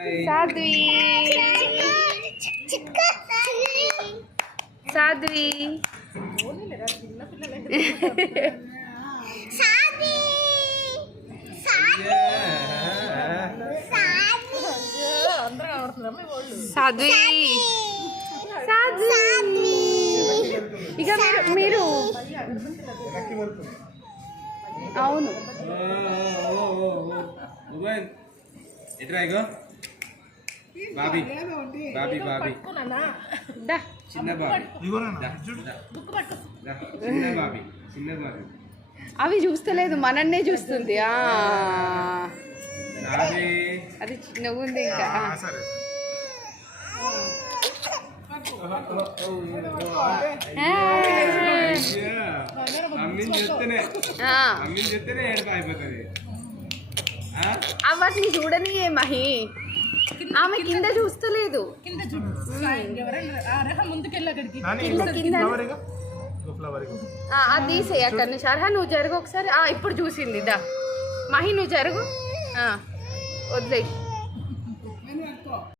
సాధ్వి సాధ్వి సాధ్వి సాధ్వి ఇక మీరు అవును బాబీ బాబీ బాబీ చిన్న బాబీ చిన్న బాబీ చిన్న బాబీ అవి చూస్తలేదు మనన్నే చూస్తుంది అది చిన్నగా ఉంది ఇంకా వాటిని చూడని మహి ఆమె కింద చూస్తలేదు అది తీసేయి అక్కడ నుంచి అర్హ నువ్వు జరుగు ఒకసారి ఇప్పుడు చూసింది దా మహి నువ్వు జరుగు వదిలేయి